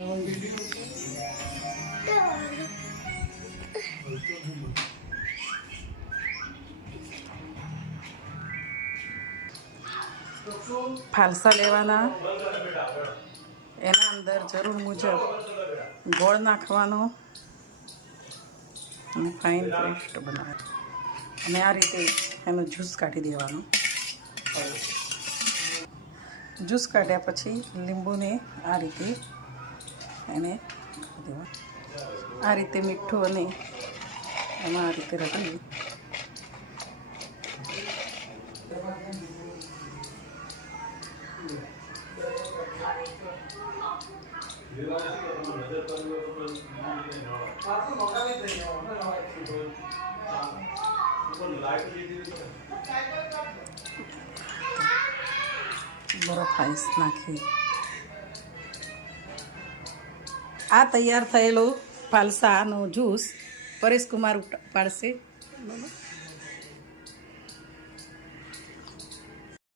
ફાલસા લેવાના, એના અંદર જરૂર મુજબ ગોળ નાખવાનો અને ફાઇન પેસ્ટ બનાવવાનો અને આ રીતે એનો જ્યુસ કાઢી દેવાનો. જ્યુસ કાઢ્યા પછી લીંબુને આ રીતે એને દેવા, આ રીતે મીઠું અને એમાં આ રીતે રગડી બરફ આઈસ નાખી. આ તૈયાર થયેલો ફાલસાનો જ્યુસ પરેશ કુમાર પાડશે.